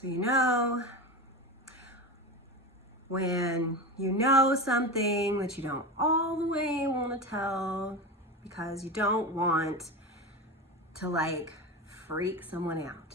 So you know when you know something that you don't all the way want to tell because you don't want to like freak someone out.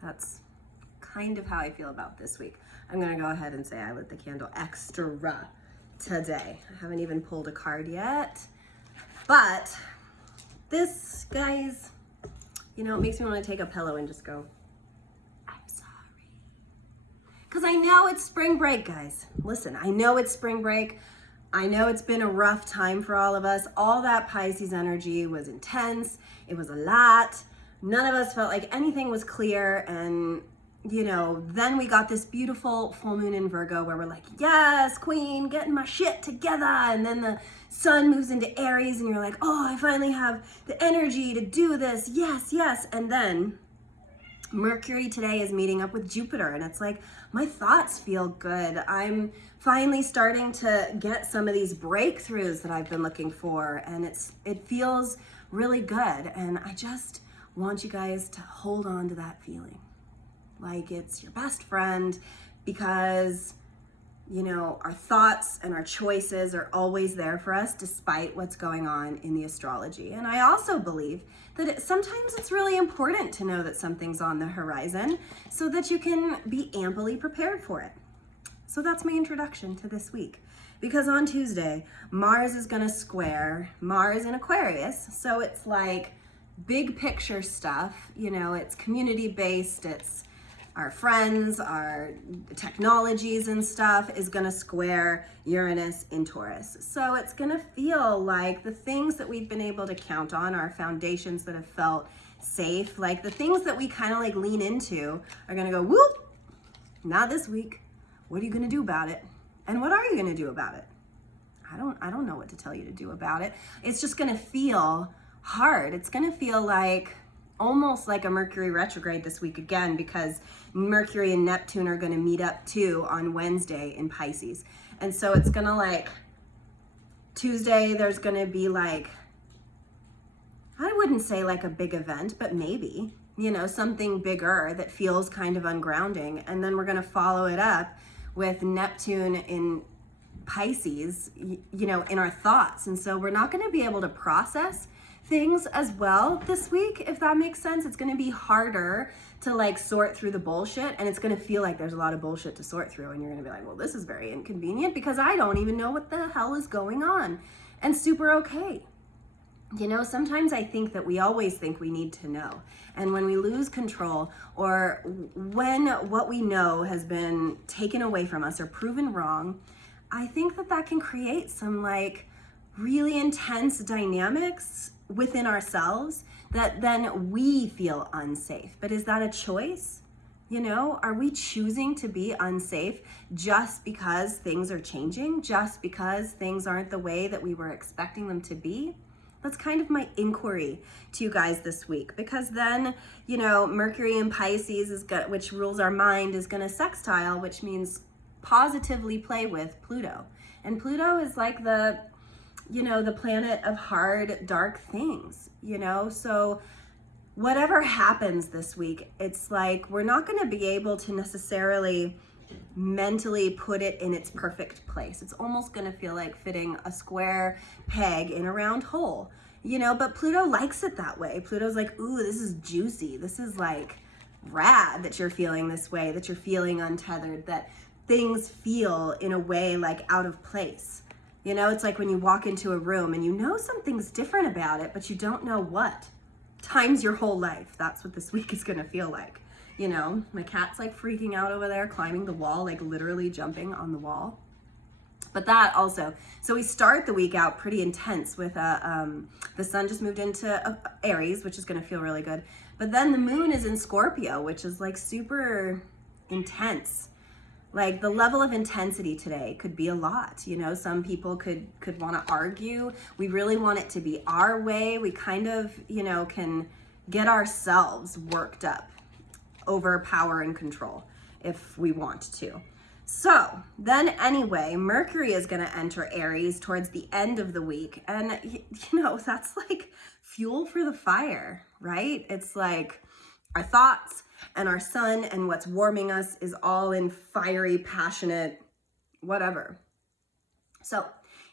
That's kind of how I feel about this week. I'm gonna go ahead and say I lit the candle extra today. I haven't even pulled a card yet, but this, guys, you know, it makes me want to take a pillow and just go, I'm sorry. Because I know it's spring break, guys. Listen, I know it's spring break. I know it's been a rough time for all of us. All that Pisces energy was intense. It was a lot. None of us felt like anything was clear. And, you know, then we got this beautiful full moon in Virgo where we're like, yes, queen, getting my shit together. And then the sun moves into Aries and you're like, oh, I finally have the energy to do this. Yes, yes. And then Mercury today is meeting up with Jupiter and it's like, my thoughts feel good. I'm finally starting to get some of these breakthroughs that I've been looking for and it feels really good. And I just want you guys to hold on to that feeling like it's your best friend, because you know, our thoughts and our choices are always there for us despite what's going on in the astrology. And I also believe that sometimes it's really important to know that something's on the horizon so that you can be amply prepared for it. So that's my introduction to this week. Because on Tuesday, Mars is gonna square Mars in Aquarius. So it's like big picture stuff, you know, it's community based, it's our friends, our technologies and stuff is gonna square Uranus in Taurus. So it's gonna feel like the things that we've been able to count on, our foundations that have felt safe, like the things that we kind of like lean into are gonna go, whoop, not this week. What are you gonna do about it? And what are you gonna do about it? I don't know what to tell you to do about it. It's just gonna feel hard. It's gonna feel like almost like a Mercury retrograde this week again, because Mercury and Neptune are going to meet up too on Wednesday in Pisces. And so it's going to like Tuesday, there's going to be like, I wouldn't say like a big event, but maybe, you know, something bigger that feels kind of ungrounding. And then we're going to follow it up with Neptune in Pisces, you know, in our thoughts. And so we're not going to be able to process things as well this week, if that makes sense. It's going to be harder to like sort through the bullshit, and it's going to feel like there's a lot of bullshit to sort through, and you're going to be like, well, this is very inconvenient because I don't even know what the hell is going on. And super okay. You know, sometimes I think that we always think we need to know, and when we lose control, or when what we know has been taken away from us or proven wrong, I think that that can create some like really intense dynamics within ourselves that then we feel unsafe. But is that a choice? You know, are we choosing to be unsafe just because things are changing, just because things aren't the way that we were expecting them to be? That's kind of my inquiry to you guys this week, because then, you know, Mercury in Pisces which rules our mind, is going to sextile, which means positively play with Pluto. And Pluto is like the, you know, the planet of hard, dark things, you know? So whatever happens this week, it's like we're not going to be able to necessarily mentally put it in its perfect place. It's almost going to feel like fitting a square peg in a round hole, you know? But Pluto likes it that way. Pluto's like, ooh, this is juicy. This is like rad that you're feeling this way, that you're feeling untethered, that things feel in a way like out of place. You know, it's like when you walk into a room and you know something's different about it, but you don't know what. Times your whole life. That's what this week is going to feel like. You know, my cat's like freaking out over there, climbing the wall, like literally jumping on the wall. But that also, so we start the week out pretty intense with the sun just moved into Aries, which is going to feel really good. But then the moon is in Scorpio, which is like super intense. Like the level of intensity today could be a lot, you know. Some people could want to argue. We really want it to be our way. We kind of, you know, can get ourselves worked up over power and control if we want to. So then anyway, Mercury is going to enter Aries towards the end of the week. And, you know, that's like fuel for the fire, right? It's like our thoughts and our sun and what's warming us is all in fiery, passionate, whatever. So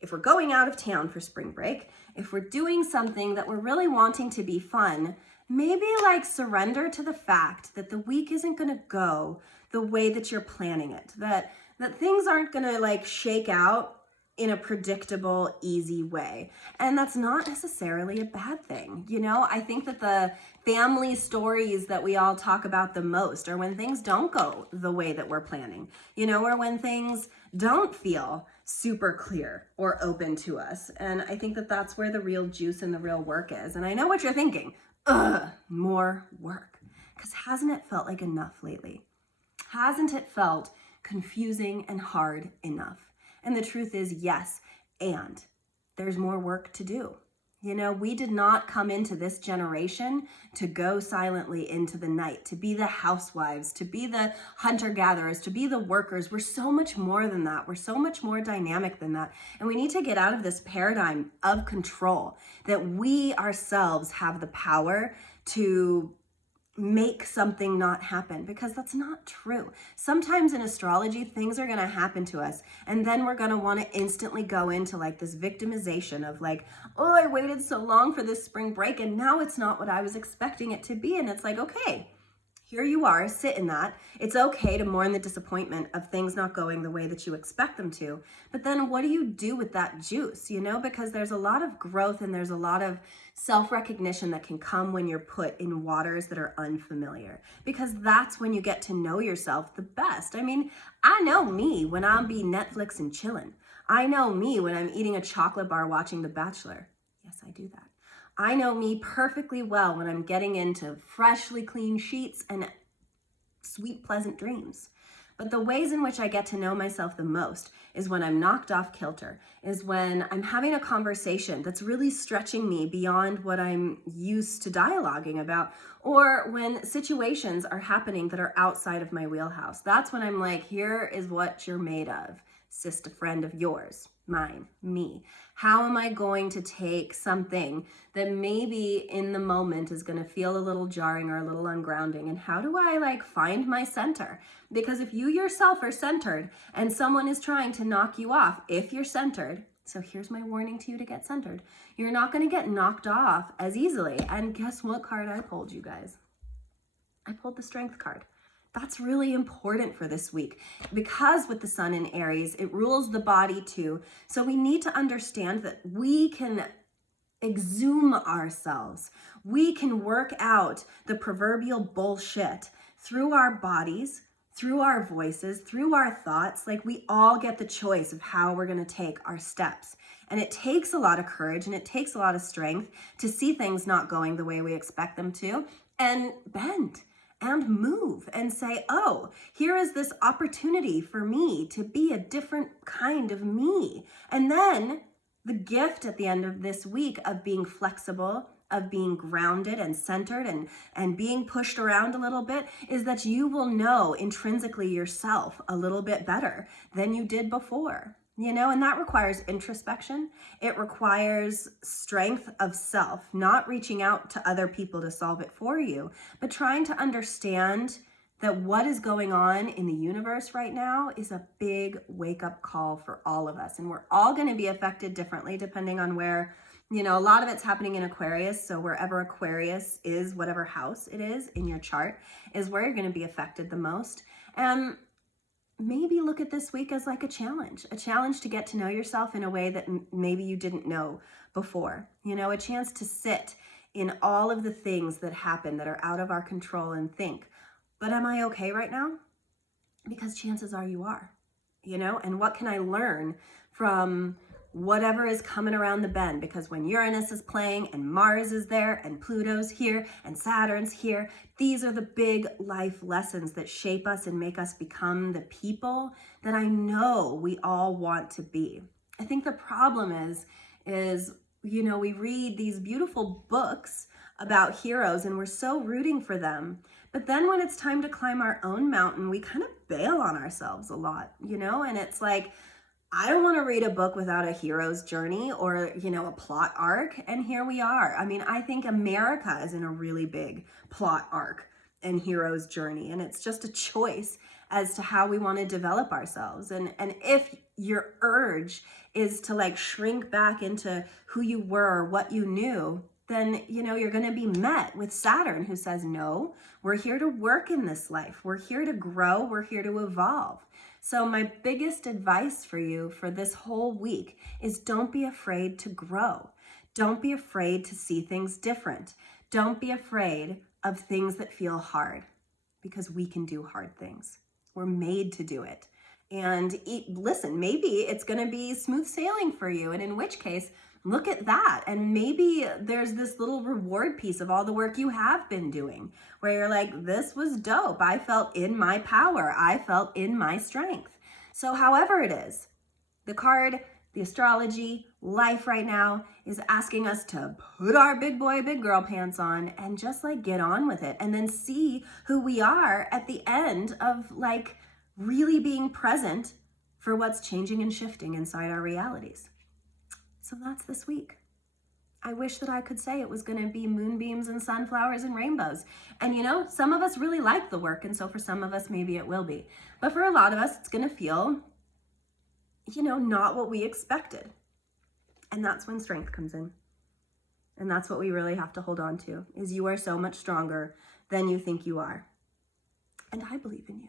if we're going out of town for spring break, if we're doing something that we're really wanting to be fun, maybe like surrender to the fact that the week isn't going to go the way that you're planning it, that things aren't going to like shake out in a predictable, easy way. And that's not necessarily a bad thing. You know, I think that the family stories that we all talk about the most are when things don't go the way that we're planning, you know, or when things don't feel super clear or open to us. And I think that that's where the real juice and the real work is. And I know what you're thinking, more work. Because hasn't it felt like enough lately? Hasn't it felt confusing and hard enough? And the truth is, yes, and there's more work to do. You know, we did not come into this generation to go silently into the night, to be the housewives, to be the hunter-gatherers, to be the workers. We're so much more than that. We're so much more dynamic than that. And we need to get out of this paradigm of control, that we ourselves have the power to make something not happen, because that's not true. Sometimes in astrology, things are going to happen to us, and then we're going to want to instantly go into like this victimization of like, oh, I waited so long for this spring break and now it's not what I was expecting it to be. And it's like, okay, here you are, sit in that. It's okay to mourn the disappointment of things not going the way that you expect them to. But then what do you do with that juice, you know? Because there's a lot of growth and there's a lot of self-recognition that can come when you're put in waters that are unfamiliar. Because that's when you get to know yourself the best. I mean, I know me when I'll be Netflix and chilling. I know me when I'm eating a chocolate bar watching The Bachelor. Yes, I do that. I know me perfectly well when I'm getting into freshly clean sheets and sweet, pleasant dreams. But the ways in which I get to know myself the most is when I'm knocked off kilter, is when I'm having a conversation that's really stretching me beyond what I'm used to dialoguing about, or when situations are happening that are outside of my wheelhouse. That's when I'm like, here is what you're made of, sister friend of yours, mine, me. How am I going to take something that maybe in the moment is going to feel a little jarring or a little ungrounding? And how do I like find my center? Because if you yourself are centered and someone is trying to knock you off, if you're centered, so here's my warning to you to get centered, you're not going to get knocked off as easily. And guess what card I pulled, you guys? I pulled the Strength card. That's really important for this week because with the sun in Aries, it rules the body too. So we need to understand that we can exhume ourselves. We can work out the proverbial bullshit through our bodies, through our voices, through our thoughts. Like we all get the choice of how we're going to take our steps. And it takes a lot of courage and it takes a lot of strength to see things not going the way we expect them to and bend and move and say, oh, here is this opportunity for me to be a different kind of me. And then the gift at the end of this week of being flexible, of being grounded and centered and being pushed around a little bit is that you will know intrinsically yourself a little bit better than you did before. You know, and that requires introspection. It requires strength of self, not reaching out to other people to solve it for you, but trying to understand that what is going on in the universe right now is a big wake-up call for all of us. And we're all going to be affected differently depending on where, you know, a lot of it's happening in Aquarius. So wherever Aquarius is, whatever house it is in your chart, is where you're going to be affected the most. And maybe look at this week as like a challenge to get to know yourself in a way that maybe you didn't know before. You know, a chance to sit in all of the things that happen that are out of our control and think, but am I okay right now? Because chances are you are, you know, and what can I learn from whatever is coming around the bend? Because when Uranus is playing and Mars is there and Pluto's here and Saturn's here, these are the big life lessons that shape us and make us become the people that I know we all want to be. I think the problem is, you know, we read these beautiful books about heroes and we're so rooting for them. But then when it's time to climb our own mountain, we kind of bail on ourselves a lot, you know, and it's like, I don't want to read a book without a hero's journey or, you know, a plot arc. And here we are. I mean, I think America is in a really big plot arc. and hero's journey. And it's just a choice as to how we want to develop ourselves. And if your urge is to like shrink back into who you were or what you knew, then, you know, you're going to be met with Saturn, who says, no, we're here to work in this life. We're here to grow. We're here to evolve. So my biggest advice for you for this whole week is don't be afraid to grow. Don't be afraid to see things different. Don't be afraid of things that feel hard, because we can do hard things. We're made to do it. And listen, maybe it's going to be smooth sailing for you. And in which case, look at that. And maybe there's this little reward piece of all the work you have been doing where you're like, this was dope. I felt in my power. I felt in my strength. So however it is, the card, the astrology, life right now is asking us to put our big boy, big girl pants on and just like get on with it, and then see who we are at the end of like really being present for what's changing and shifting inside our realities. So that's this week. I wish that I could say it was going to be moonbeams and sunflowers and rainbows. And you know, some of us really like the work, and so for some of us, maybe it will be. But for a lot of us, it's going to feel, you know, not what we expected. And that's when strength comes in. And that's what we really have to hold on to, is you are so much stronger than you think you are. And I believe in you.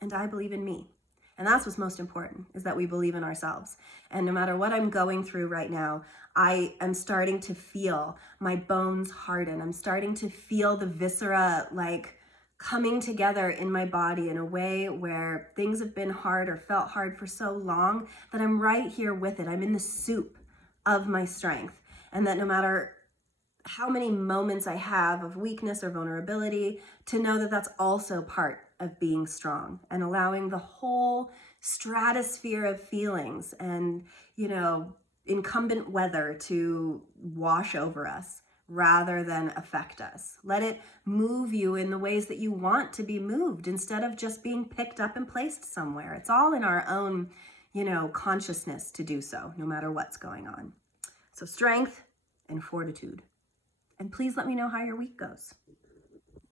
And I believe in me. And that's what's most important, is that we believe in ourselves. And no matter what I'm going through right now, I am starting to feel my bones harden. I'm starting to feel the viscera like coming together in my body in a way where things have been hard or felt hard for so long that I'm right here with it. I'm in the soup of my strength. And that no matter how many moments I have of weakness or vulnerability, to know that that's also part of being strong and allowing the whole stratosphere of feelings and, you know, incumbent weather to wash over us rather than affect us. Let it move you in the ways that you want to be moved instead of just being picked up and placed somewhere. It's all in our own, you know, consciousness to do so, no matter what's going on. So strength and fortitude. And please let me know how your week goes.